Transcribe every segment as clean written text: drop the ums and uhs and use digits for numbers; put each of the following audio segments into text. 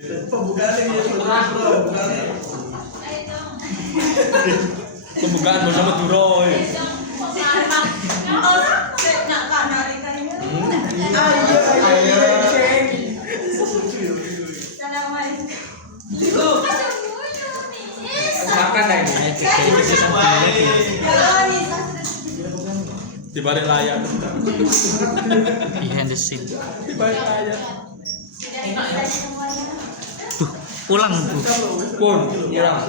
Pembukaan ini pembukaan. Pembukaan bersama Duro. Makan ini. Di balik layar. Behind the scene. Di balik layar. Pulang Bu. Pun, pulang.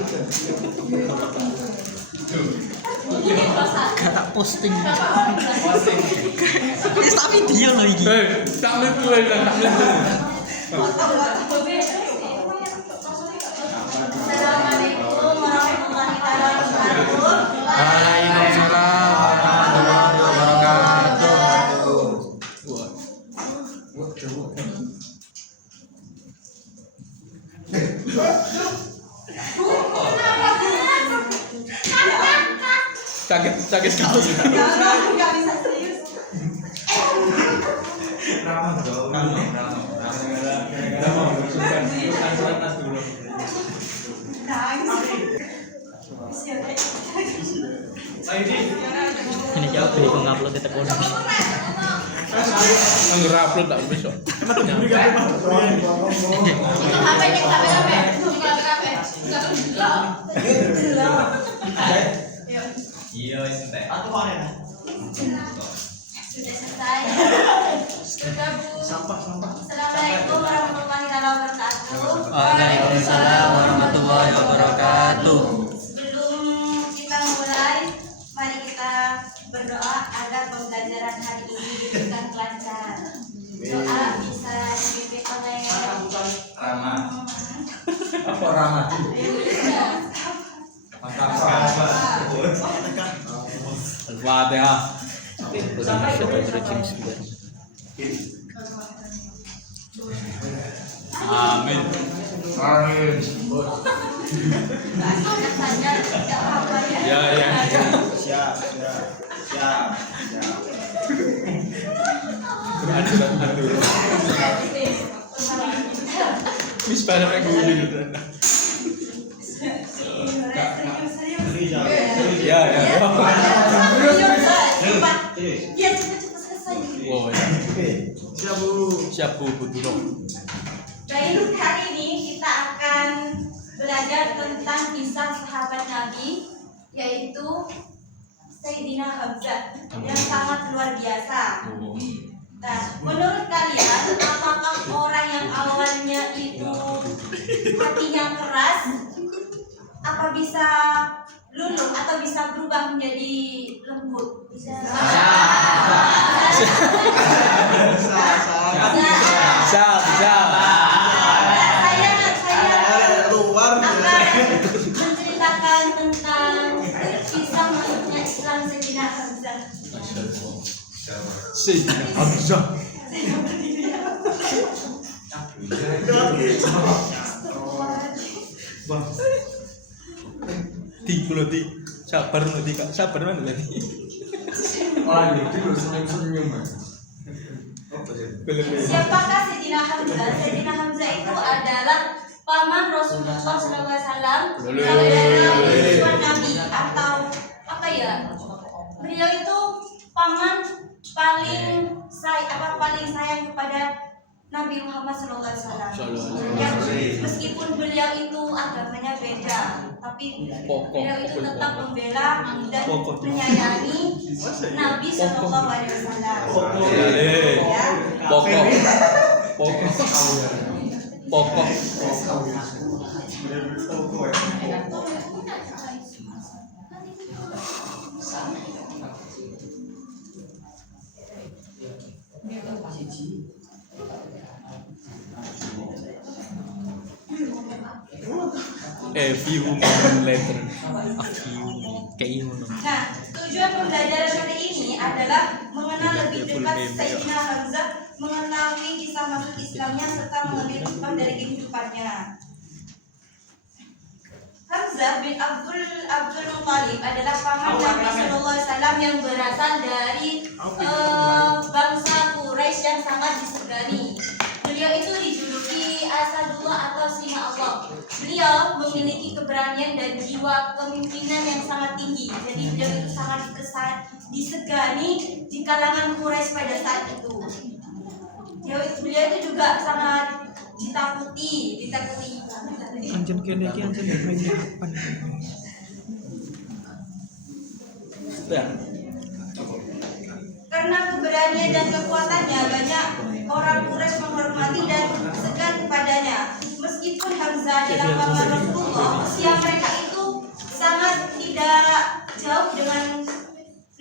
Gak tak posting. Wis tak video loh iki. Tak mlebu ae tak mlebu. Assalamualaikum warahmatullahi wabarakatuh. Waalaikumsalam warahmatullahi wabarakatuh. Sakit kaos. Nggak bisa serius. Ini jauh dari pengupload itu pun. Ngerapload tak besok. Iya, entek. Aku mana? Sudah selesai. Sudah Bu. Assalamualaikum warahmatullahi wabarakatuh. Waalaikumsalam warahmatullahi wabarakatuh. Sebelum kita mulai, mari kita berdoa agar pembelajaran hari ini diberikan lancar. Doa bisa dipimpin oleh Rama. Apa Rama? Al-Fatihah. Amin. Amin. saja tidak apa ya. Ya. Siap. Mis para guling gitu. Ya. Dia cepat-cepat selesai. Oh ya. Siap Bu Duro. Baik, hari ini kita akan belajar tentang kisah sahabat Nabi, yaitu Sayyidina Hamzah yang sangat luar biasa. Nah, menurut kalian, apakah orang yang awalnya itu hatinya keras, apa bisa luluh atau bisa berubah menjadi lembut? Bisa. Saya Luar akan menceritakan tentang kisah masuknya Islam Sayyidina Hamzah. Sayyidina Hamzah. Di sabar nanti Kak, sabar mana tadi? orang itu senyum-senyum. Siapakah Sayyidina Hamzah? Sayyidina Hamzah itu adalah paman Rasulullah SAW, saudara Nabi atau apa ya? Beliau itu paman paling sayang kepada Nabi Muhammad SAW. Yang meskipun beliau itu agamanya beda, tapi beliau itu tetap membela dan menyayangi Nabi SAW. Ya. Pokok. A few moments later. Nah, tujuan pembelajaran hari ini adalah mengenal lebih dekat Sayyidina Hamzah, mengetahui kisah masuk Islamnya serta mengambil hikmah dari kehidupannya. Hamzah bin Abdul Muthalib adalah paman Nabi Sallallahu Alaihi Wasallam yang berasal dari bangsa Quraisy yang sangat disegani. Beliau itu dijuluki Asadullah atau beliau memiliki keberanian dan jiwa kepemimpinan yang sangat tinggi. Jadi beliau itu sangat disegani di kalangan Quraisy pada saat itu. Beliau itu juga sangat ditakuti. Anjen kene iki anjen mainnya apa? Sudah. Karena keberanian dan kekuatannya, banyak orang Quraisy menghormati dan segan kepadanya. Meskipun Hamzah adalah paman Rasulullah, usia mereka itu sangat tidak jauh dengan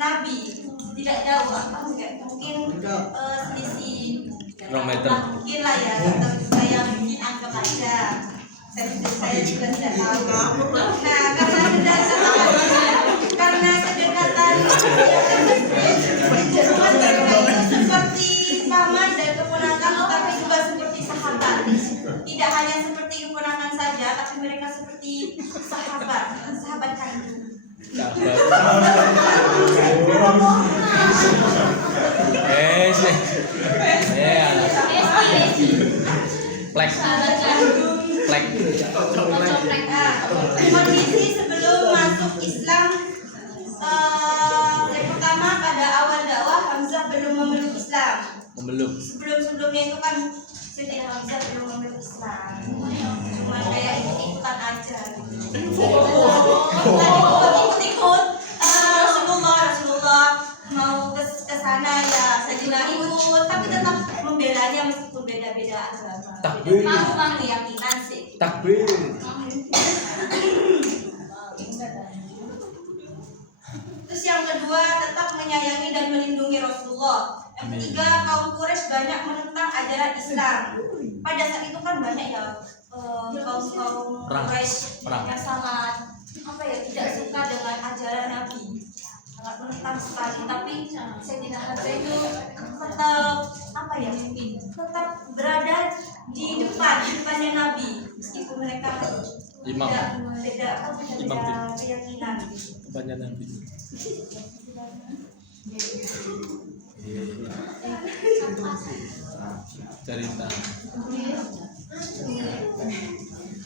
Nabi. Tidak jauh, mungkin selisih mungkin lah ya, atau saya bikin anggap aja. Saya juga tidak tahu. Nah, karena kedekatan seperti paman dan keponakan, tetapi juga seperti sahabat. Tidak hanya seperti keponakan saja, tapi mereka seperti sahabat kandung. Kondisi sebelum masuk Islam, yang pertama pada awal dakwah Hamzah belum memeluk Islam. Sebelumnya itu kan Sayyidina Hamzah belum memeluk Islam. Cuma kayak ikut-ikutan aja. Ikut Rasulullah mau ke sana ya Sayyidina ikut, tapi tetap membelanya meskipun beda-beda agama. Mau keyakinan sih. Takbir. Terus yang kedua, tetap menyayangi dan melindungi Rasulullah. Yang ketiga, kaum Quraisy banyak menentang ajaran Islam. Pada saat itu kan banyak ya kaum Quraisy yang sangat tidak suka dengan ajaran Nabi, sangat menentang sekali. Tapi Sayyidina Hamzah itu tetap berada di depannya Nabi, meskipun mereka beda keyakinan. Banyak Nabi. Cerita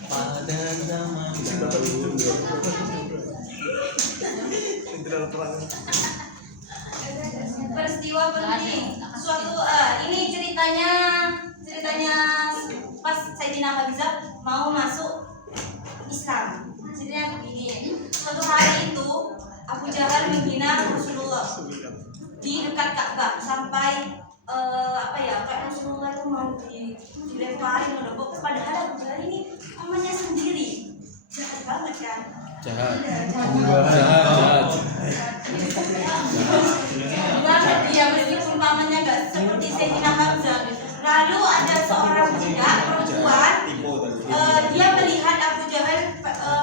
pada zaman dahulu. Peristiwa penting ini ceritanya pas Sayyidina Hamzah mau masuk Islam. Ceritanya begini, suatu hari itu Abu Jahal menghina Rasulullah di dekat Ka'bah sampai kayak Rasulullah itu mau dilemparin ngedobok, padahal Abu Jahal ini pamannya sendiri. Jahat banget kan? Jahat. Banget dia, meskipun pamannya nggak seperti Sayyidina Hamzah. Lalu ada seorang budak perempuan, dia melihat Abu Jahal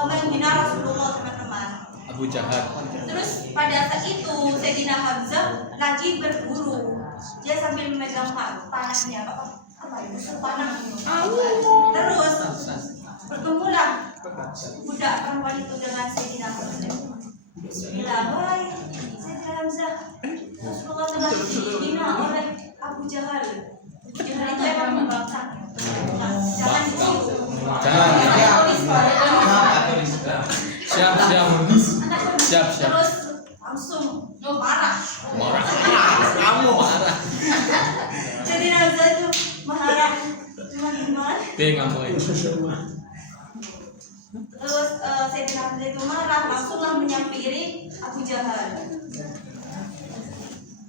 menghina Rasulullah, teman-teman. Abu Jahal. Terus pada saat itu Sayyidina Hamzah lagi berburu. Dia sambil memegang panahnya, panah. Terus bertemulah budak perempuan itu dengan Sayyidina Hamzah. Bilang, "Wahai Sayyidina Hamzah, Rasulullah telah dihina oleh Abu Jahal." Abu Jahal itu emang membangkang. Jangan ditiru. Siap. Terus langsung marah. Jadi Hamzah itu marah. Cuma gimana? Terus Sayyidina Hamzah itu marah, langsunglah menyampiri Abu Jahal.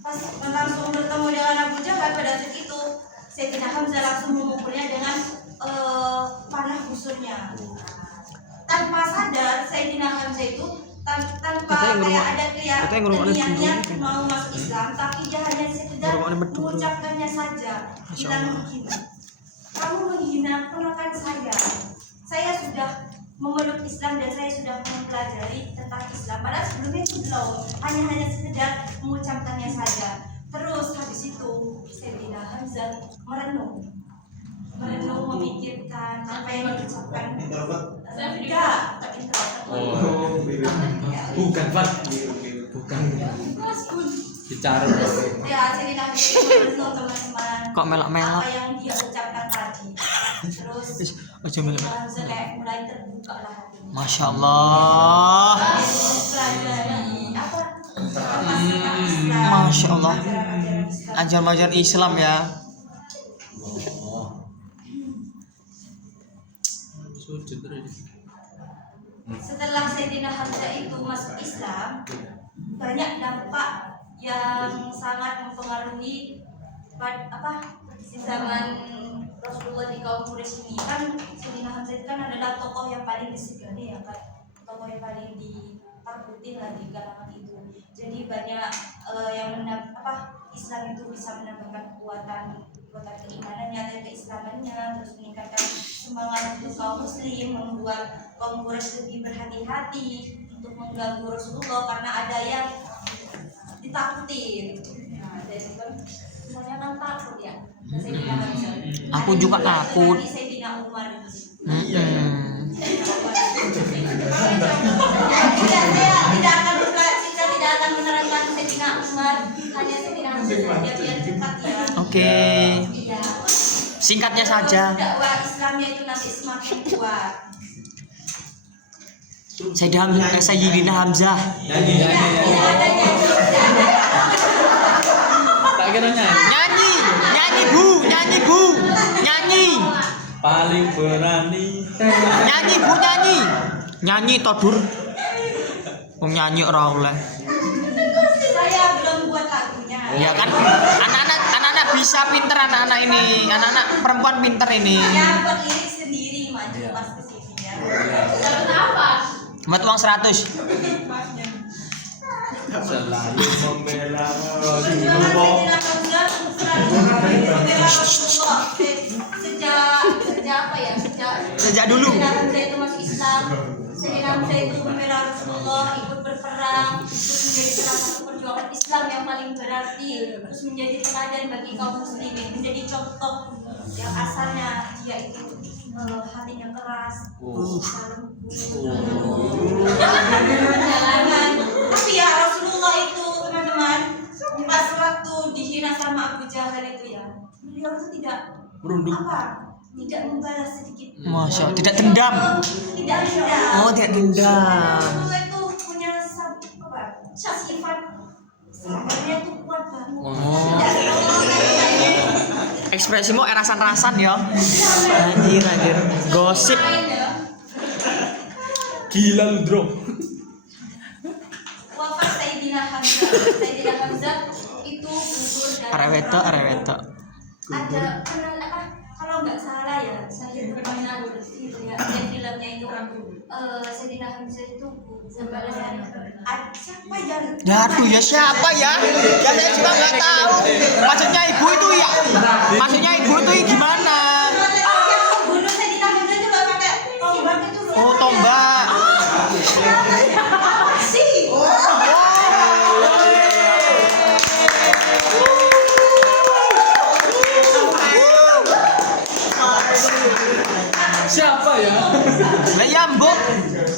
Pas langsung bertemu dengan Abu Jahal, pada saat itu Sayyidina Hamzah langsung memukulnya dengan panah busurnya. Tanpa sadar Sayyidina Hamzah itu tanpa kayak ada niatnya mau masuk Islam, tapi dia hanya sekedar mengucapkannya saja. Bilang begini, "Kamu menghina ponakan saya sudah memeluk Islam dan saya sudah mempelajari tentang Islam." Padahal sebelumnya itu belum, hanya sekedar mengucapkannya saja. Terus habis itu Sayyidina Hamzah merenung memikirkan apa yang diucapkan. Bukan bicara. Ya, Sayyidina Hamzah merenung, teman-teman. Kok melak-melak? Apa yang dia ucapkan tadi. Terus Aja milih. Sayyidina Hamzah kayak mulai terbuka lah hatinya. Masya Allah. Masya Allah. Ajaran-ajaran Islam ya. Setelah Sayyidina Hamzah itu masuk Islam, banyak dampak yang sangat mempengaruhi di zaman Rasulullah di kaum Quraisy ini. Kan Sayyidina Hamzah itu kan adalah tokoh yang paling disegani ya kan, tokoh yang paling ditakuti lah di kalangan itu. Jadi banyak yang Islam itu bisa menambahkan kekuatan keimanannya dan keislamannya, terus meningkatkan semangat untuk kaum muslim, membuat kaum Quraisy lebih berhati-hati untuk mengganggu Rasulullah karena ada yang ditakutin. Nah, dari itu semuanya kan takut ya. Sayyidina Hamzah. Aku juga takut. Sayyidina Umar. Saya tidak akan menerangkan Sayyidina Umar, hanya Sayyidina Hamzah biar cepat ya. Oke. Iya. Singkatnya saja. Dakwah Islamnya itu nanti semakin kuat. Sayyidina Hamzah. Nyanyi. Tak kira nyanyi. Nyanyi bu. Paling berani. Nyanyi bu. Nyanyi todur. Wong nyanyi ora oleh. Saya belum buat lagunya. Ya kan anak-anak bisa pinter anak-anak ini. Anak-anak perempuan pinter ini. Ya buat lirik sendiri maju pas ke sini ya. Kenapa? Mat uang 100. Selalu membela Sayyidina Hamzah selalu membela Rasulullah sejak apa ya? Sejak dulu. Sayyidina Hamzah itu masuk Islam. Sayyidina Hamzah itu membela Rasulullah, ikut berperang, terus menjadi salah satu perjuangan Islam yang paling berarti, terus menjadi teladan bagi kaum muslimin, menjadi contoh yang asalnya dia itu hatinya keras, jalanan. Tapi ya Rasulullah itu teman-teman, pas waktu dihina sama Abu Jahal itu ya, beliau itu tidak tidak membalas sedikit. Masya Allah, tidak dendam. Tidak dendam. Oh, tidak dendam. Rasulullah itu punya sifat sabarnya itu kuat banget. Oh. Ekspresimu erasan-rasan ya. Anjir. Gosip. Gila lu, Bro. Wafat Sayyidina Hamzah itu gugur dari Areweta. ada kalau nggak salah ya, saya pernah gitu ya, lihat filmnya itu Sayyidina Hamzah itu siapa ya? Aduh ya siapa ya? Ya saya juga nggak tahu. Maksudnya ibu itu ya? Maksudnya ibu itu gimana? Yang membunuh Sayyidina Hamzah itu nggak pakai tombak itu loh. Oh tombak. Siapa ya? Lah ya mbok.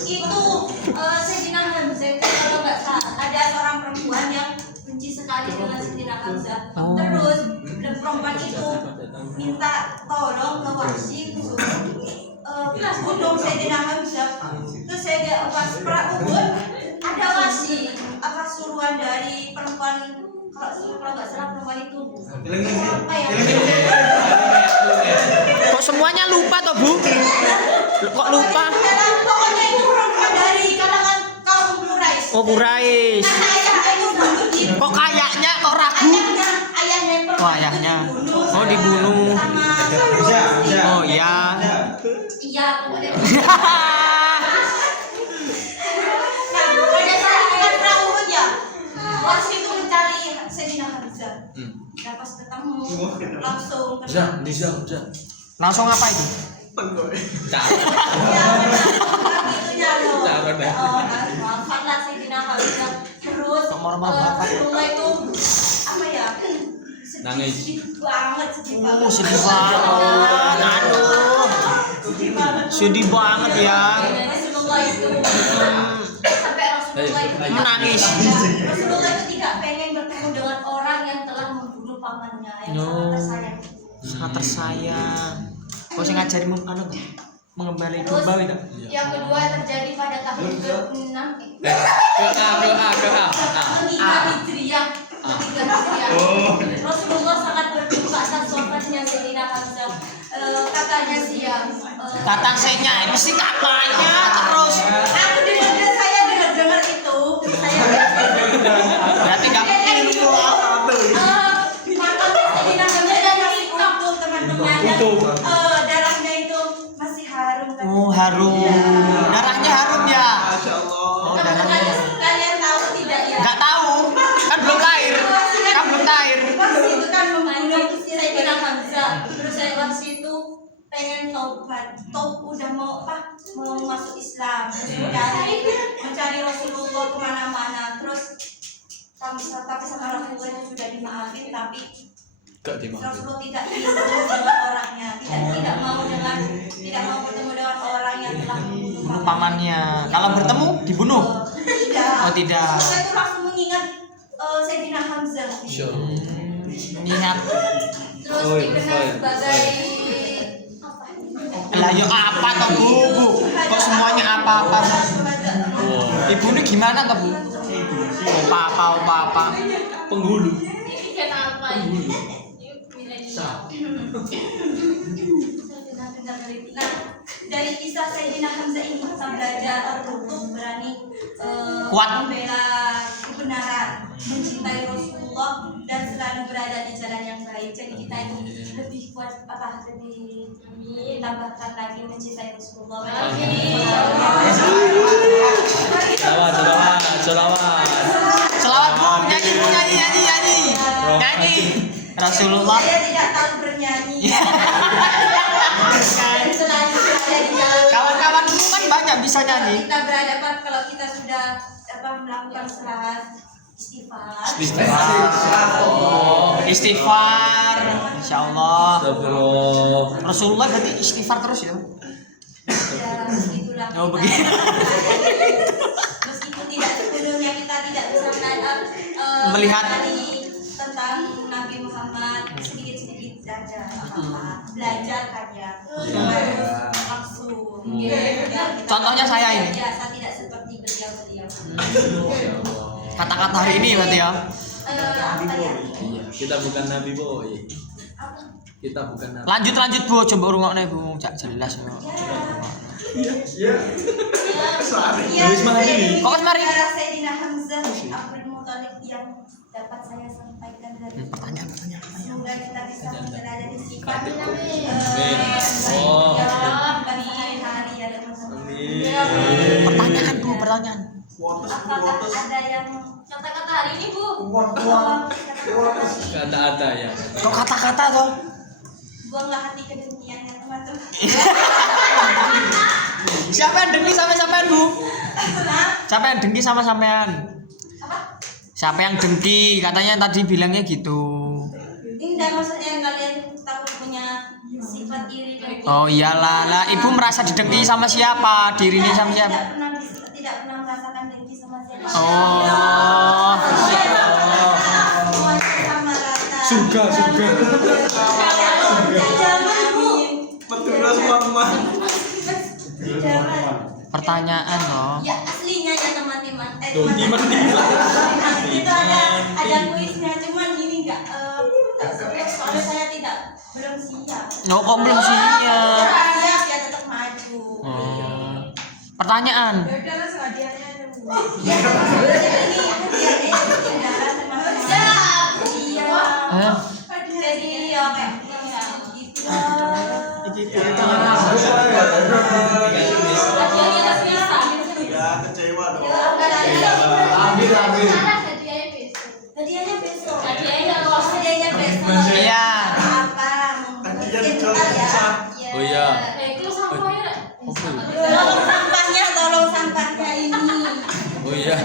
Itu Sayyidina Hamzah itu kalau nggak salah ada seorang perempuan yang benci sekali dengan Sayyidina Hamzah. Terus perempuan itu minta tolong ke Wahsy bunuh Sayyidina Hamzah. Terus saya pas perang Uhud ada Wahsy suruhan dari perempuan, kalau nggak salah perempuan itu apa ya? Kok semuanya lupa toh bu? Kok lupa? Pokoknya itu perempuan dari kalangan kaum Quraisy. Oh Quraisy. Karena ayahnya itu bunuh di. Kok kayaknya kok ragu? Ayahnya perempuan. Oh ayahnya. Oh dibunuh. Sama. Oh iya. Iya pokoknya. Nah pada saat perang Uhud ya, Wahsy itu mencari Sayyidina Hamzah. Nah pas ketemu langsung Bisa. Langsung apa itu? ya itunya loh. Cara dah. Wafatlah Sayyidina Hamzah. Terus Rasulullah itu apa ya? Nangis. Sedih banget. Sedih banget. Aduh. Sedih banget ya. Rasulullah itu sampai Rasulullah itu Menangis. Rasulullah itu tidak pengen bertemu dengan orang yang telah membunuh pamannya yang sangat tersayang. Sangat tersayang. Kau sing ngajarimu anu mengembalikan Terus domba itu. yang kedua terjadi pada tahun ke-6 ketiga Hijriah. Rasulullah sangat berduka atas wafatnya Sayyidina Hamzah. Katanya sih ya. Katanya ini sih katanya terus. Aku dengar itu. Berarti enggak itu Makanya Sayyidina Hamzah dan masih utuh teman-teman. Darahnya itu masih harum. Oh, harum. Darahnya harum ya. Masyaallah. Oh, darahnya. Kalian tahu tidak ya? Enggak tahu. Kan belum lahir. Kan belum lahir. Waktu itu kan membunuh Sayyidina Hamzah. Terus saya waktu itu pengen taubat, udah mau masuk Islam, terus mencari Rasulullah kemana-mana, terus tapi sama Rasulullah itu sudah dimaafin, tapi Rasulullah tidak ingin bertemu dengan orangnya, tidak mau bertemu dengan orang yang telah membunuh Pamannya. Kalau bertemu dibunuh. Tidak. Oh, tidak. Saya tuh langsung mengingat Sayyidina Hamzah. Ingat. Terus dikenal sebagai Lah yo apa toh Bu? Kok semuanya apa-apa? Ibu ini gimana toh Bu? Apa-apa. Penghulu. ini kenapa ini? Nah, dari kisah Sayyidina Hamzah ini kita belajar untuk berani Kuat. membela kebenaran, mencintai Rasulullah dan selalu berada di jalan yang baik. Jadi kita ini lebih kuat lebih ditambahkan lagi mencintai Rasulullah. Selawat. Selawat Bu, nyanyi. Rasulullah. Saya tidak tahu bernyanyi. Dan selalu berada di jalan. Kawan-kawanmu kan banyak bisa nyanyi. Kita berhadapan kalau kita sudah melakukan salat Istighfar. Insyaallah. Astagfirullah. Rasulullah berarti istighfar terus ya. ya begitulah. Oh, begitu. Meskipun tidak sepenuhnya kita tidak bisa Melihat tentang Nabi Muhammad, sedikit-sedikit saja belajar kan ya. Harus langsung. Contohnya saya ini. Biasa tidak seperti beliau. Kata-kata hari ini berarti ya. Apa ya? Iya, kita bukan nabi boy. Apa? Kita bukan nabi. Lanjut Bu, coba rungokne Bu, jak jelas ya. Wis mari. Kok wis mari? Sayyidina Hamzah bin Abdul Muthalib yang dapat saya sampaikan hari ini. Pertanyaan. Semoga kita bisa berada di sifat Oh. pada hari-hari ya teman-teman. Amin. Pertanyaan. Apakah ada yang kata-kata hari ini Bu? Kata ada ya. Kok kata-kata toh? Buanglah hati kedengkian ya teman-teman. Siapa yang dengki sama sampean Bu? Siapa yang dengki sama sampean? Apa? Siapa yang dengki? Katanya tadi bilangnya gitu. Ini enggak maksudnya yang kalian takut punya sifat iri dan Oh iyalah, lah Ibu merasa didengki sama siapa? Dirinya sama siapa? tidak pernah merasakan dengki sama siapa. Oh. Semuanya sama rata. Surga. Jangan Bu. Betul semua teman. Jangan. Pertanyaan loh. Ya aslinya ya teman-teman. Tuh, teman-teman. Itu ada kuisnya, cuman gini enggak soalnya saya belum siap. No, kok belum siap? Siap ya tetap maju. Oh. Pertanyaan. Ya udah langsung hadiahnya aja Bu. Ya, ini hadiahnya darah teman-teman. Siap. Iya. Jadi ya kayak gitu. Hadiahnya terpisah. Ya kecewa dong. Ambil. Hadiahnya besok. Hadiahnya besok. Iya. Apa? Mungkin ntar ya. Oh iya. Tolong sampahnya ini. Oh iya.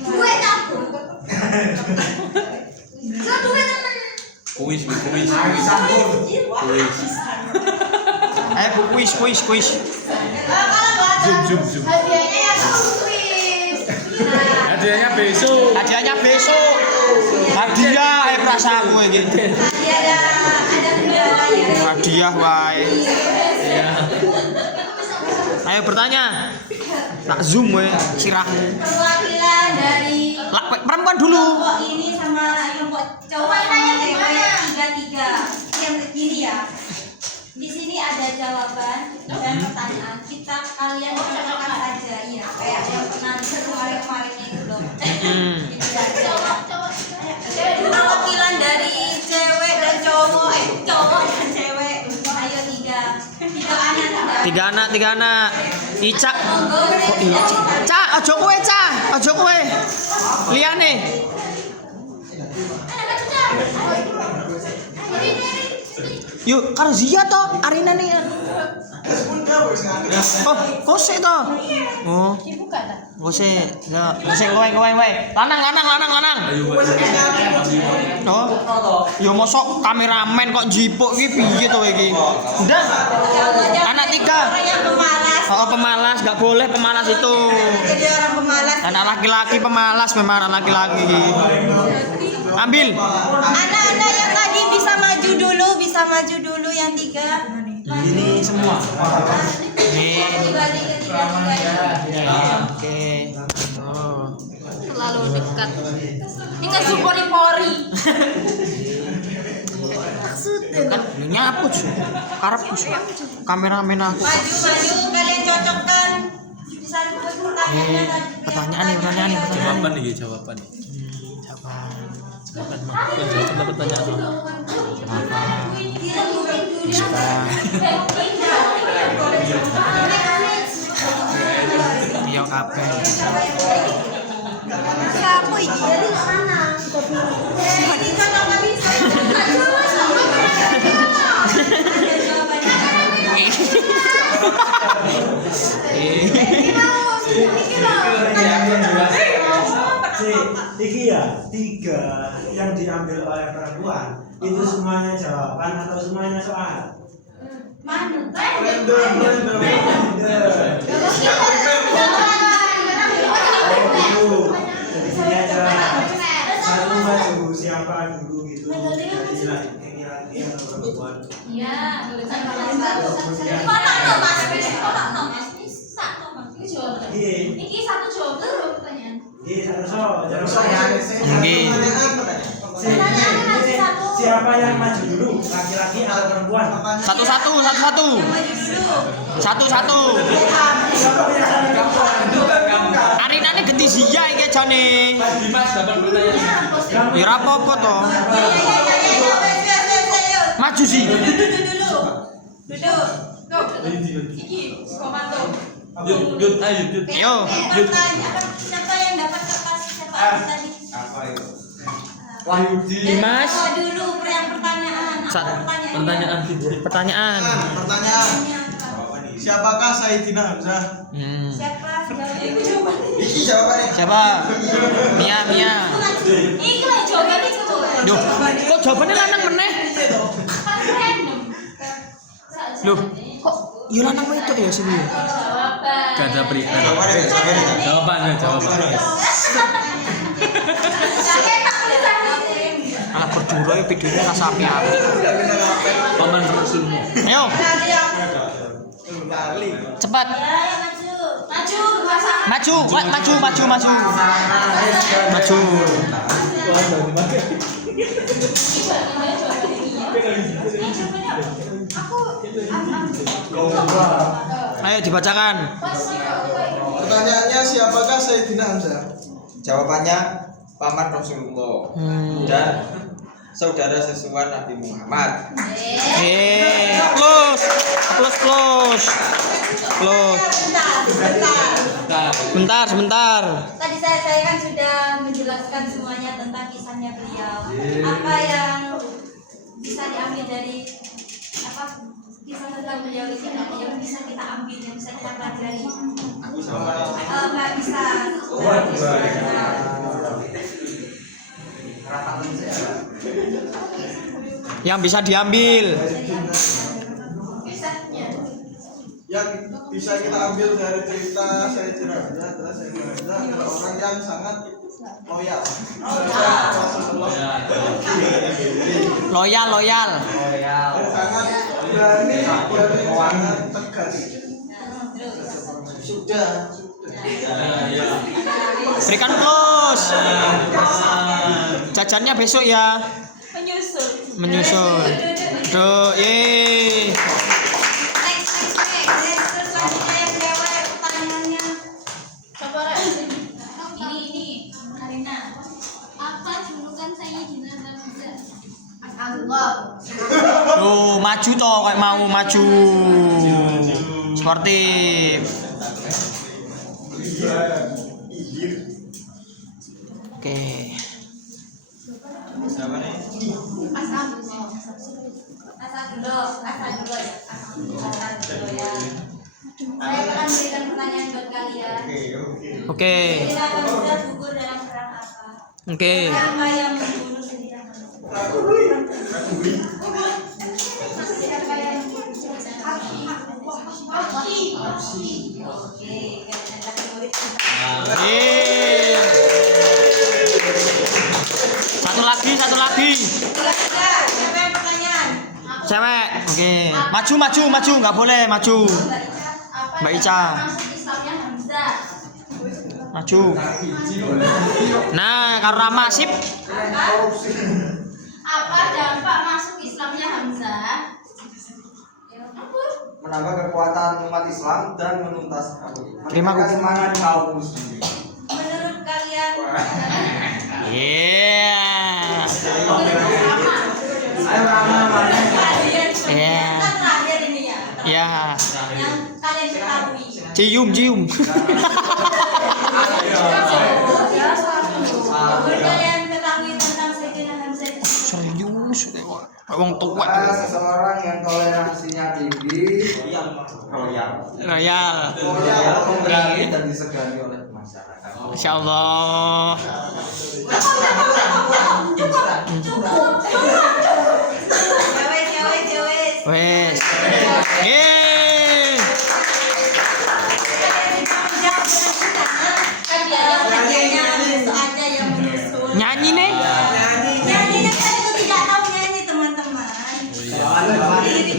Duit aku. Duit temen. Kuis. Bu, kuis. Zoom. Hadiahnya ya kuis. Hadiahnya besok. Hadiah perasa aku iki. Ada bendera ya. Hadiah wae. Iya. Ayo bertanya. Tak zoom we sirah. Perwakilan dari Perempuan dulu. kelompok ini sama kelompok cowok sama cewek 3-3 yang kiri ya. Di sini ada jawaban dan pertanyaan. Kalian cocokkan saja ya. Kayak yang pernah kemarin itu loh. Itu saja. Perwakilan dari cewek dan cowok, cowok dan cewek. Ayo tiga anak. Ica. Kok Ica? Ca, ojo kowe. Liyane. Yuk, karo Zia to, Arina nih. Oh, kose to. Oh. Kose, ya, kose kowe. Lanang. Oh. Yo mosok kameramen kok jipuk iki piye to iki? Udah. Anak 3. Yang pemalas. Oh, pemalas, enggak boleh pemalas itu. Jadi orang pemalas. Anak laki-laki pemalas memang anak laki-laki. Ambil. Anak-anak yang tadi bisa maju dulu yang 3. Ini semua. Nih. Tiga. Oke. Oh. Terlalu dekat. Ini nggak supori-pori. Kan nyapu sih. Karepku sih. Kameramen aku. Maju kalian cocokkan. Bisa Pertanyaan nih. Jawaban nih. Jawaban. Dapat pertanyaan. Iya kabeh. Siapa ini? Jadi mana? Ini kalau nggak bisa. Iki ya 3 yang diambil oleh perempuan itu semuanya jawaban atau semuanya soal? Mana? Jadi sini aja satu maju siapa dulu gitu. Jadi laki-laki atau perempuan. Iya, Iki satu jawab terus pertanyaan. Siapa yang maju dulu, laki-laki atau perempuan? Satu-satu. Arina ini genti Zia iki jane. Dimas dapat pertanyaan. Ya ora apa-apa to. Maju sih. Duduk. Yuk, ayo. Ayo. Siapa yang dapat kertas tadi? Apa itu? Wahyudi. Dimas. Dulu yang pertanyaan. Pertanyaan. Pertanyaan. Siapakah Sayyidina Hamzah? Siapa? Iki jawabannya. Siapa? Mia. Ini lah jawabannya itu. Duh, kok jawabannya lanang meneh? Kan random. Loh, kok yo lanang itu ya sini. Jawaban. Gak ada berita. Jawabannya. Alah berjuro ya videonya rasa api-api. Paman Rasulmu. Ayo, cepat. Maju. Ayo dibacakan. Pertanyaannya siapakah Sayyidina Hamzah? Jawabannya paman Rasulullah dan saudara sesuai Nabi Muhammad. Close. Sebentar. Tadi saya kan sudah menjelaskan semuanya tentang kisahnya beliau. Apa yang bisa diambil dari kisah tentang beliau ini yang bisa kita ambil, yang bisa kita pelajari? Nggak bisa. Yang bisa diambil. Yang bisa kita ambil dari cerita Sayyidina Hamzah adalah Sayyidina Hamzah adalah orang yang sangat loyal. Loyal. Sangat berani, sangat tegas. Sudah. Berikan close. Jajannya besok ya. Menyusul. Tuh, ye. Next. Terus selanjutnya yang cewek pertanyaannya. Coba Rek. Ini Karina. Apa julukan Sayyidina Hamzah? Allah. Tuh, maju toh kayak mau maju. Sportif. Oke. Asal dulu ya. Saya akan berikan pertanyaan buat kalian. Oke. Sayyidina Hamzah gugur dalam perang apa? Oke. Siapa yang membunuh Sayyidina Hamzah? Siapa yang Oke, kalian kategori. Ye. Satu lagi. Tiga. Siapa yang pertanyaan? Cewek. Oke. Maju, nggak boleh maju. Mbak Ica. Masuk Islamnya Hamzah. Maju. Nah, karo Rama sip. Apa dampak masuk Islamnya Hamzah? Menambah kekuatan umat Islam dan menuntas Terima kasih. semangat kaum muslimin. Menurut kalian Yeah. Ayo Rama. kalian Iya. kan terakhir ini ya. Ya. Yang kalian ketahui. Cium. Kalian ketahui tentang Sayyidina Hamzah itu. Serius. Wong tua. Adalah seseorang yang toleransinya tinggi, Royal. memberani dan disegani oleh masyarakat. Masya Allah. Cukup. Cewek. Wes. Yeay. Kalian dijawab dengan benar. Kan dia yang kerjanya besok aja yang menyusul. Nyanyi nih. Nyanyinya kan itu tidak tahu nyanyi teman-teman. Lirik.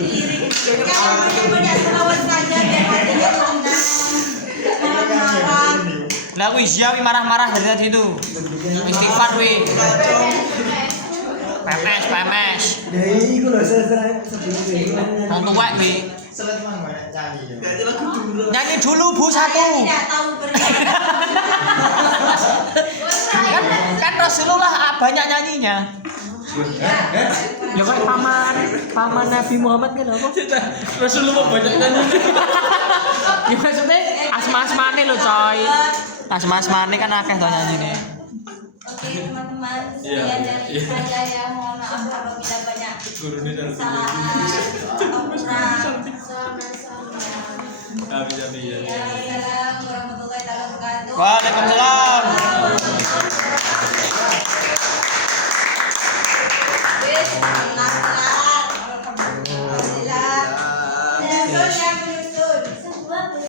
Kalau punya selawat saja biar hatinya tenang. Marah-marah. Lah aku Ziawi marah-marah dari tadi itu. Istighfar wi. PMS. Dari itu loh saya sebelum Wong tua wi. Nyanyi dulu Bu Saya satu. tidak tahu bernyanyi. Kan Rasulullah banyak nyanyinya. Ya kok paman Nabi Muhammad kan apa? Rasulullah banyak nyanyi. Ya maksudnya asma-asmane lho coy. Asma-asmane kan akeh to nyanyine. Oke teman-teman, Iya, sekian dari iya. saya ya. Mohon maaf apabila banyak Gurunya dan kesalahan atau kurang. Abi ya. Assalamualaikum warahmatullahi wabarakatuh. Waalaikumsalam.